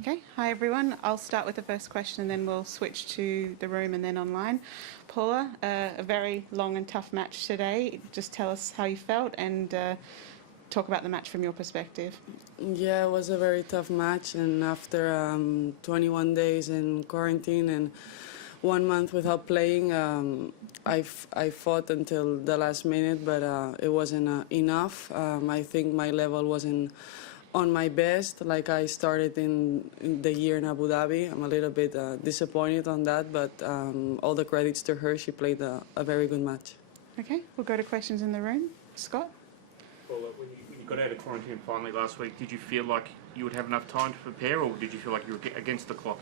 Okay, hi everyone. I'll start with the first question and then we'll switch to the room and then online. Paula, a very long and tough match today. Just tell us how you felt and talk about the match from your perspective. Yeah, it was a very tough match, and after 21 days in quarantine and 1 month without playing, I fought until the last minute, but it wasn't enough. I think my level wasn't on my best, like I started in the year in Abu Dhabi. I'm a little bit disappointed on that, but all the credits to her. She played a very good match. Okay, we'll go to questions in the room. Scott? Well, when you got out of quarantine finally last week, did you feel like you would have enough time to prepare, or did you feel like you were against the clock?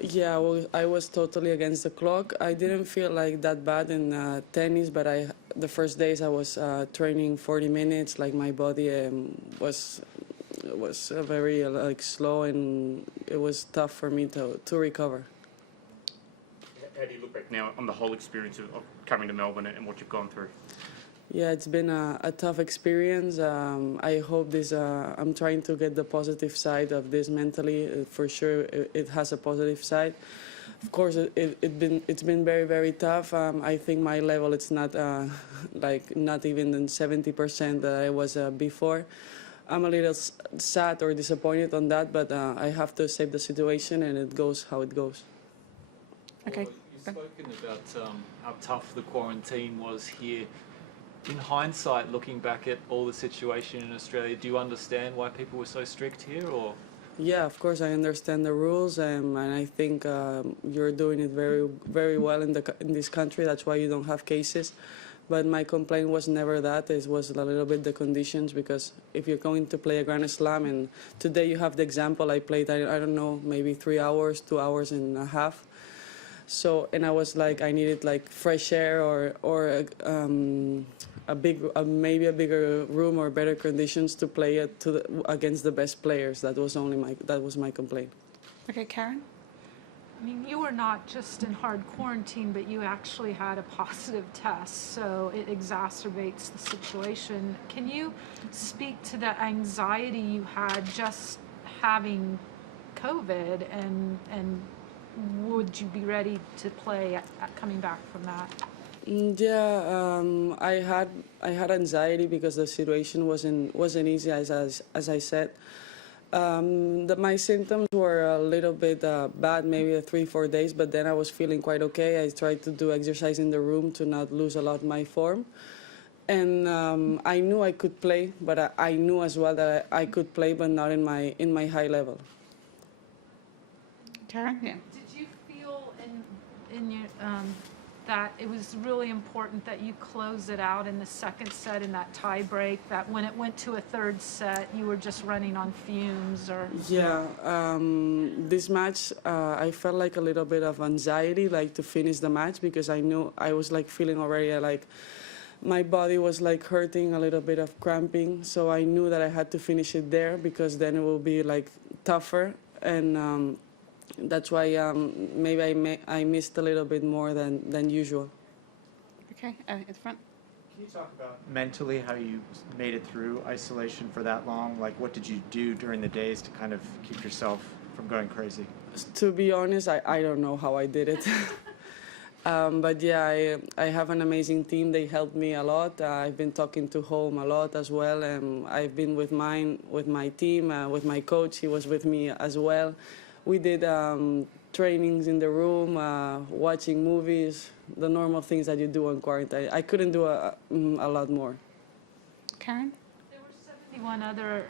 Yeah, well, I was totally against the clock. I didn't feel like that bad in tennis, but the first days I was training 40 minutes. Like my body was very like slow, and it was tough for me to recover. How do you look back now on the whole experience of coming to Melbourne and what you've gone through? Yeah, it's been a tough experience. I hope this. I'm trying to get the positive side of this mentally. For sure, it has a positive side. Of course, it's been very, very tough. I think my level it's not like not even in 70% that I was before. I'm a little sad or disappointed on that, but I have to save the situation, and it goes how it goes. Okay. Well, you've spoken about how tough the quarantine was here. In hindsight, looking back at all the situation in Australia, do you understand why people were so strict here, or? Yeah, of course I understand the rules, and I think you're doing it very, very well in this country. That's why you don't have cases. But my complaint was never that. It was a little bit the conditions, because if you're going to play a Grand Slam, and today you have the example, I played, I don't know, maybe 3 hours, 2 hours and a half. So, and I was like, I needed like fresh air or maybe a bigger room or better conditions to play it against the best players. That was my complaint. Okay, Karen? I mean, you were not just in hard quarantine, but you actually had a positive test, so it exacerbates the situation. Can you speak to the anxiety you had just having COVID, and would you be ready to play coming back from that? Yeah, I had anxiety because the situation wasn't easy, as I said. My symptoms were a little bit bad, maybe 3-4 days, but then I was feeling quite okay. I tried to do exercise in the room to not lose a lot my form. And I knew I could play, but I knew as well that I could play, but not in my high level. Karen? Yeah. Did you feel in your that it was really important that you close it out in the second set in that tie break, that when it went to a third set you were just running on fumes? Or yeah, this match I felt like a little bit of anxiety, like to finish the match, because I knew I was like feeling already like my body was like hurting, a little bit of cramping, so I knew that I had to finish it there, because then it will be like tougher, and that's why maybe I missed a little bit more than usual. Okay, in the front. Can you talk about mentally how you made it through isolation for that long? Like, what did you do during the days to kind of keep yourself from going crazy? To be honest, I don't know how I did it. But yeah, I have an amazing team. They helped me a lot. I've been talking to home a lot as well. I've been with my team, with my coach. He was with me as well. We did trainings in the room, watching movies, the normal things that you do in quarantine. I couldn't do a lot more. Karen? there were 71 other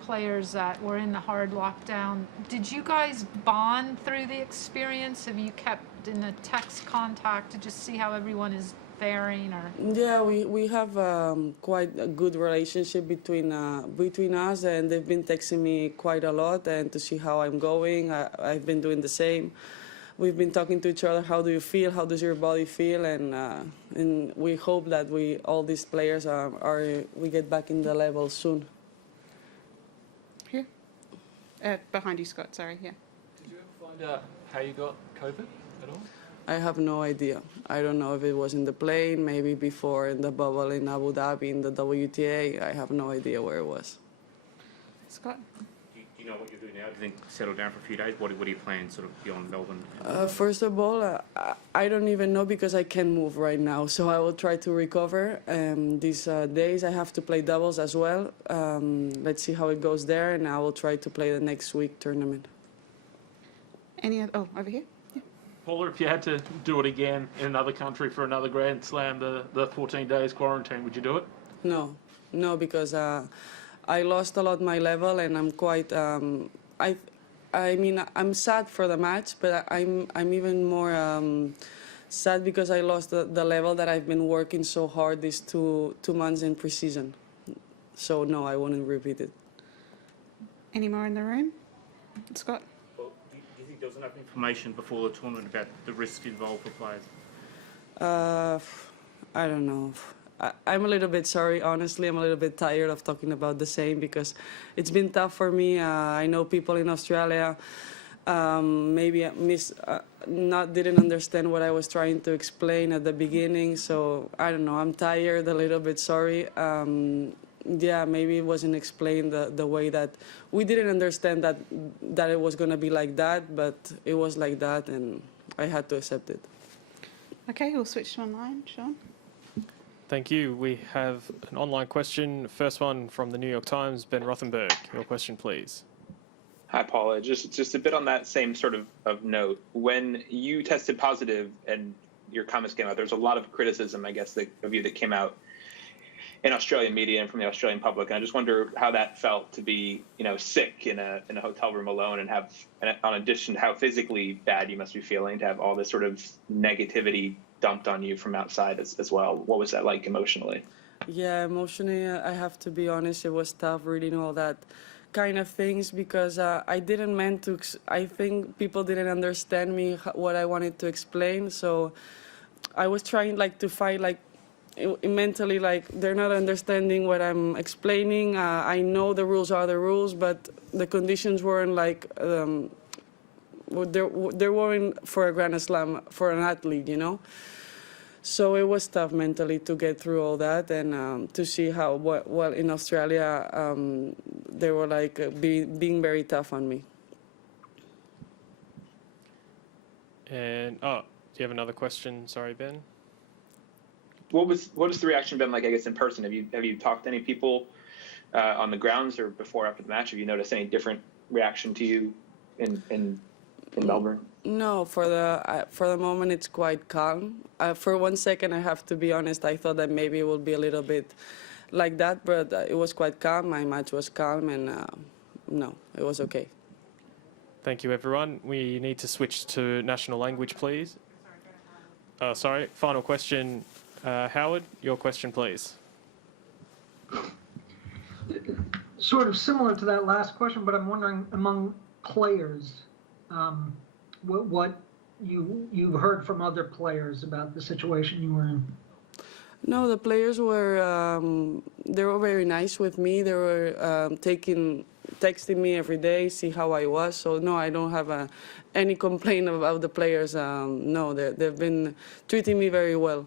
players that were in the hard lockdown. Did you guys bond through the experience? Have you kept in a text contact to just see how everyone is faring? Or Yeah, we have quite a good relationship between us, and they've been texting me quite a lot and to see how I'm going. I've been doing the same. We've been talking to each other. How do you feel? How does your body feel? And we hope that all these players we get back in the level soon. Here? Behind you, Scott, sorry, yeah. Did you ever find out how you got COVID at all? I have no idea. I don't know if it was in the plane, maybe before in the bubble in Abu Dhabi, in the WTA. I have no idea where it was. Scott? Do you know what you'll do now? Do you think settle down for a few days? What are your plans sort of beyond Melbourne? First of all, I don't even know because I can't move right now. So I will try to recover. These days I have to play doubles as well. Let's see how it goes there, and I will try to play the next week tournament. Any other? Oh, over here. Paula, if you had to do it again in another country for another Grand Slam, the 14 days quarantine, would you do it? No, because I lost a lot my level, and I'm quite. I mean, I'm sad for the match, but I'm even more sad because I lost the level that I've been working so hard these two months in preseason. So no, I wouldn't repeat it. Any more in the room? Scott? Well, do you think there was enough information before the tournament about the risks involved for players? I don't know. I'm a little bit sorry, honestly. I'm a little bit tired of talking about the same because it's been tough for me. I know people in Australia maybe didn't understand what I was trying to explain at the beginning. So I don't know. I'm tired, a little bit sorry. Yeah, maybe it wasn't explained the way that we didn't understand that it was going to be like that, but it was like that, and I had to accept it. Okay, we'll switch to online. Sean? Thank you. We have an online question. First one from the New York Times, Ben Rothenberg. Your question, please. Hi, Paula. Just a bit on that same sort of note. When you tested positive and your comments came out, there's a lot of criticism, I guess, of you that came out in Australian media and from the Australian public. And I just wonder how that felt to be, sick in a hotel room alone and have, in addition, how physically bad you must be feeling to have all this sort of negativity dumped on you from outside as well. What was that like emotionally? Yeah, emotionally, I have to be honest, it was tough reading all that kind of things because I didn't meant to. I think people didn't understand me, what I wanted to explain. So I was trying to fight mentally, they're not understanding what I'm explaining. I know the rules are the rules, but the conditions weren't they weren't for a Grand Slam for an athlete, So it was tough mentally to get through all that and to see how well in Australia they were being very tough on me. And do you have another question? Sorry, Ben. What has the reaction been like, I guess, in person? Have you talked to any people on the grounds or before after the match? Have you noticed any different reaction to you in Melbourne? No, for the moment it's quite calm. For 1 second, I have to be honest, I thought that maybe it would be a little bit like that, but it was quite calm. My match was calm, and no, it was okay. Thank you, everyone. We need to switch to national language, please. Sorry, final question. Howard, your question, please. Sort of similar to that last question, but I'm wondering among players, what you've heard from other players about the situation you were in. No, the players they were very nice with me. They were texting me every day, see how I was. So no, I don't have any complaint about the players. No, they've been treating me very well.